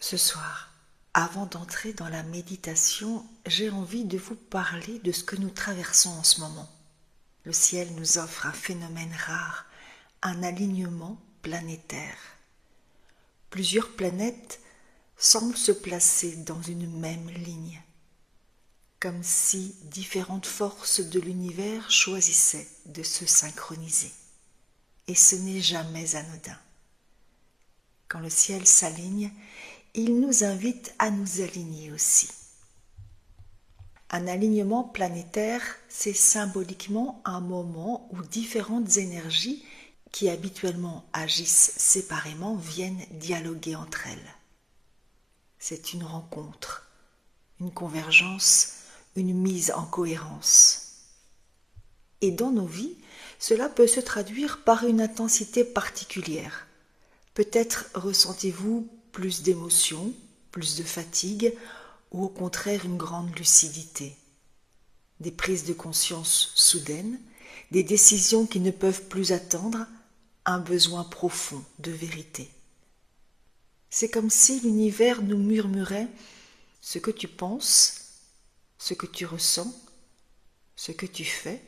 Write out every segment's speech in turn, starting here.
Ce soir, avant d'entrer dans la méditation, j'ai envie de vous parler de ce que nous traversons en ce moment. Le ciel nous offre un phénomène rare, un alignement planétaire. Plusieurs planètes semblent se placer dans une même ligne, comme si différentes forces de l'univers choisissaient de se synchroniser. Et ce n'est jamais anodin. Quand le ciel s'aligne, il nous invite à nous aligner aussi. Un alignement planétaire, c'est symboliquement un moment où différentes énergies qui habituellement agissent séparément viennent dialoguer entre elles. C'est une rencontre, une convergence, une mise en cohérence. Et dans nos vies, cela peut se traduire par une intensité particulière. Peut-être ressentez-vous plus d'émotions, plus de fatigue, ou au contraire une grande lucidité. Des prises de conscience soudaines, des décisions qui ne peuvent plus attendre, un besoin profond de vérité. C'est comme si l'univers nous murmurait ce que tu penses, ce que tu ressens, ce que tu fais,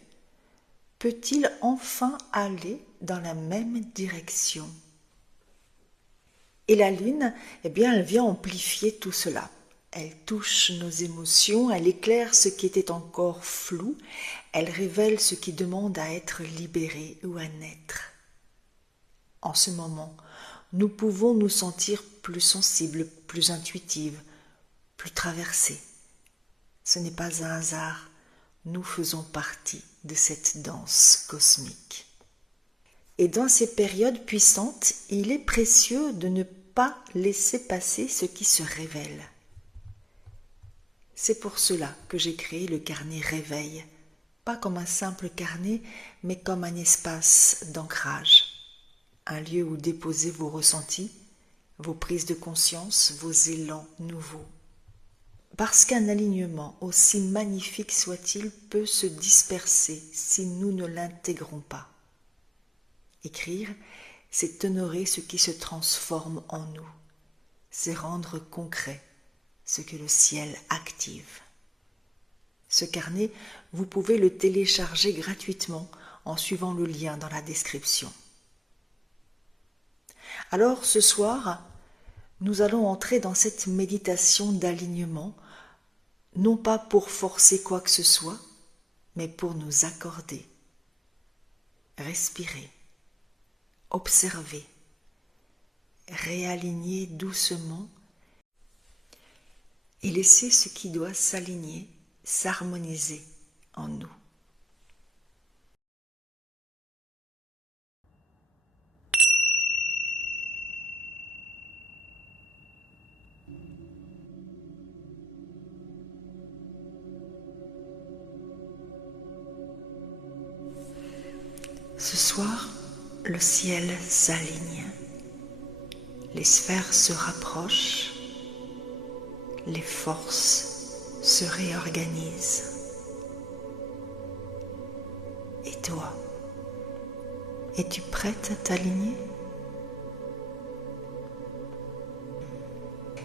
peut-il enfin aller dans la même direction? Et la lune, elle vient amplifier tout cela. Elle touche nos émotions, elle éclaire ce qui était encore flou, elle révèle ce qui demande à être libéré ou à naître. En ce moment, nous pouvons nous sentir plus sensibles, plus intuitives, plus traversées. Ce n'est pas un hasard, nous faisons partie de cette danse cosmique. Et dans ces périodes puissantes, il est précieux de ne pas laisser passer ce qui se révèle. C'est pour cela que j'ai créé le carnet Réveil, pas comme un simple carnet, mais comme un espace d'ancrage, un lieu où déposer vos ressentis, vos prises de conscience, vos élans nouveaux. Parce qu'un alignement, aussi magnifique soit-il, peut se disperser si nous ne l'intégrons pas. Écrire, c'est honorer ce qui se transforme en nous, c'est rendre concret ce que le ciel active. Ce carnet, vous pouvez le télécharger gratuitement en suivant le lien dans la description. Alors ce soir, nous allons entrer dans cette méditation d'alignement, non pas pour forcer quoi que ce soit, mais pour nous accorder. Respirer, observer, réaligner doucement et laisser ce qui doit s'aligner, s'harmoniser en nous. Ce soir, le ciel s'aligne, les sphères se rapprochent, les forces se réorganisent. Et toi, es-tu prête à t'aligner?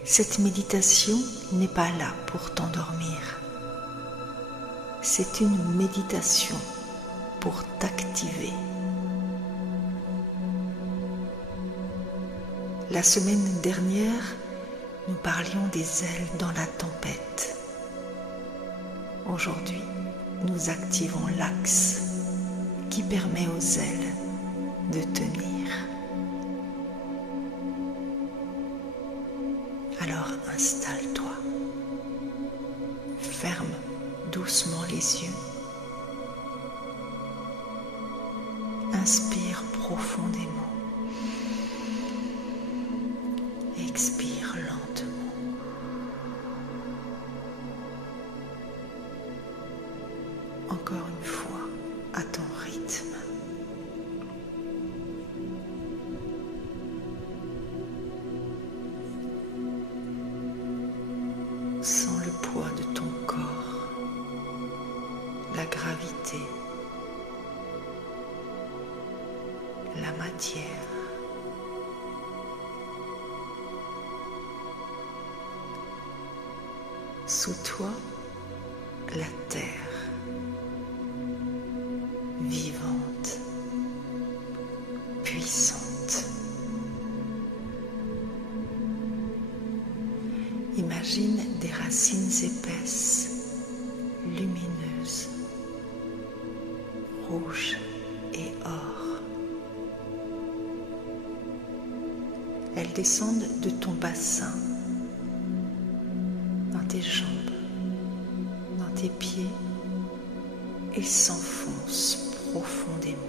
Cette méditation n'est pas là pour t'endormir. C'est une méditation pour t'activer. La semaine dernière, nous parlions des ailes dans la tempête. Aujourd'hui, nous activons l'axe qui permet aux ailes de tenir. Alors installe-toi. Ferme doucement les yeux. Inspire profondément. Expire lentement. Encore une fois, à ton rythme. Sens le poids de ton corps, la gravité, la matière. Sous toi, la terre, vivante, puissante. Imagine des racines épaisses, lumineuses, rouges et or. Elles descendent de ton bassin, dans tes jambes, dans tes pieds et s'enfoncent profondément.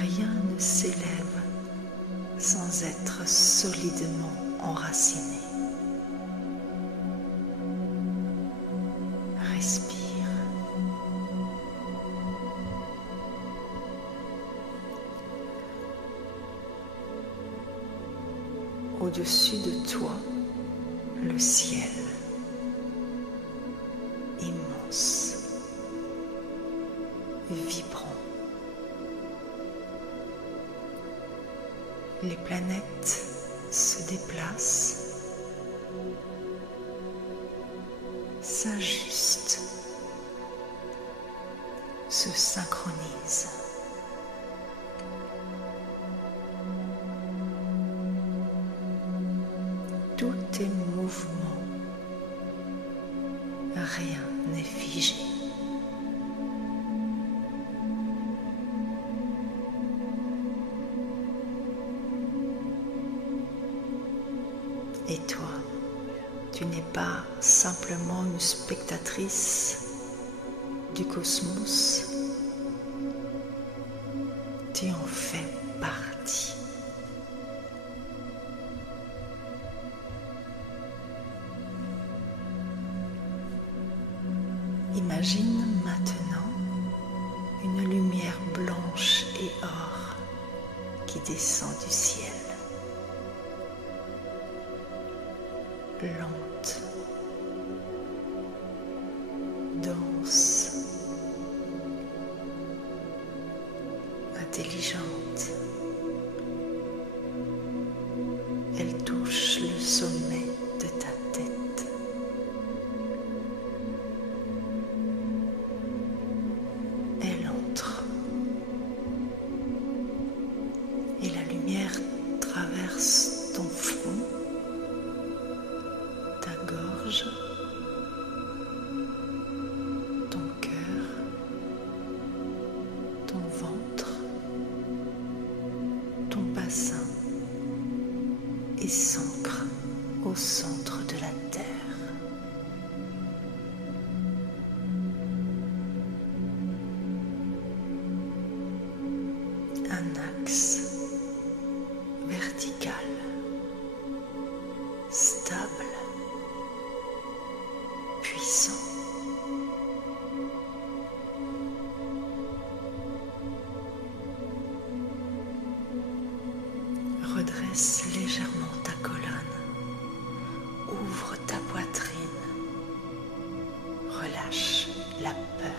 Rien ne s'élève sans être solidement enraciné. Respire. Au-dessus de toi, le ciel, immense, vibrant. Les planètes se déplacent, s'ajustent, se synchronisent. Tout est mouvement, rien n'est figé. Et toi, tu n'es pas simplement une spectatrice du cosmos, tu en fais partie. Imagine maintenant une lumière blanche et or qui descend du ciel. Lente, dense, intelligente. Elle touche le sommet de ta tête. Elle entre et la lumière traverse ton front, ta gorge, ton cœur, ton ventre, ton bassin et s'ancre au centre de la terre. Un axe vertical, stable, puissant. Redresse légèrement ta colonne, ouvre ta poitrine, relâche la peur.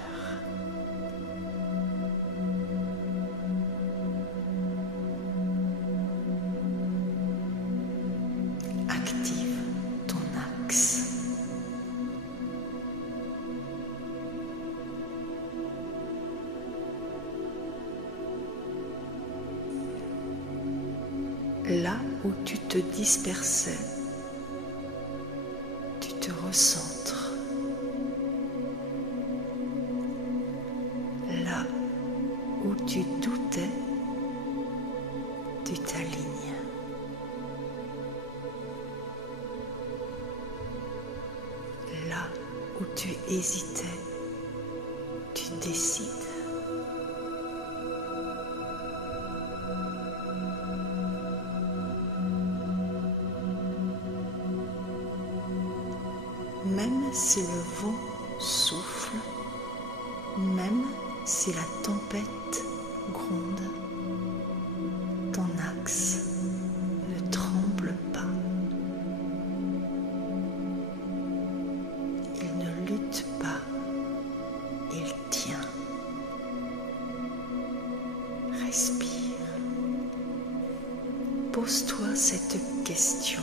Active ton axe. Là où tu te dispersais, tu te recentres. Là où tu doutais, tu t'alignes. Là où tu hésitais, tu décides. Même si le vent souffle, même si la tempête gronde, ton axe ne tremble pas. Il ne lutte pas, il tient. Respire. pose-toi cette question.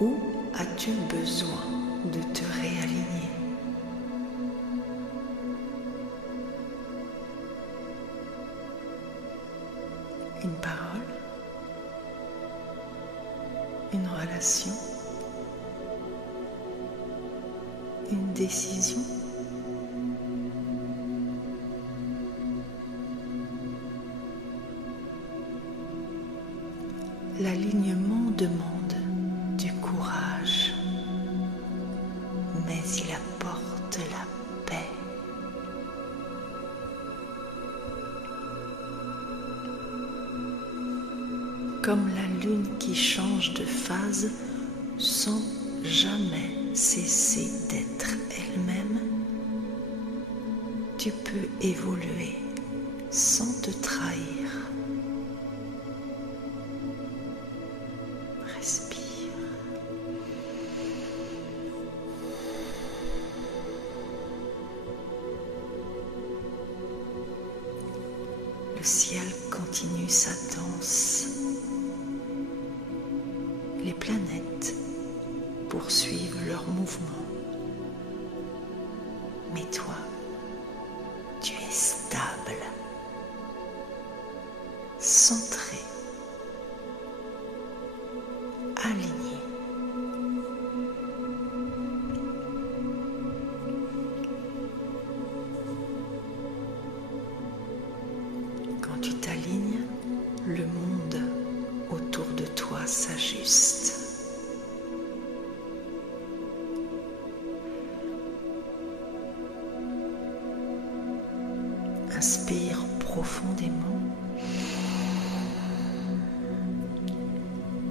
Où as-tu besoin de te réaligner? Une parole, une relation, une décision. L'alignement demande du courage, mais il apporte la paix. Comme la lune qui change de phase sans jamais cesser d'être elle-même, tu peux évoluer sans te trahir. Respire. Le ciel continue sa danse. Les planètes poursuivent leur mouvement. Mais toi, tu es stable, centré, aligné. Quand tu t'alignes, le monde autour de toi s'ajuste. Inspire profondément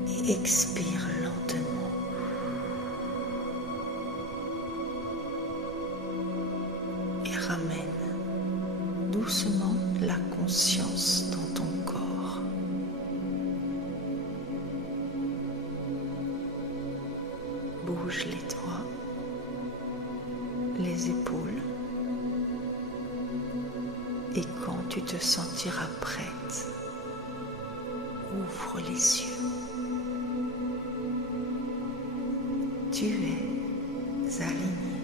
et expire lentement. Et ramène doucement la conscience dans ton corps. Bouge les doigts, les épaules. Et quand tu te sentiras prête, ouvre les yeux. Tu es alignée.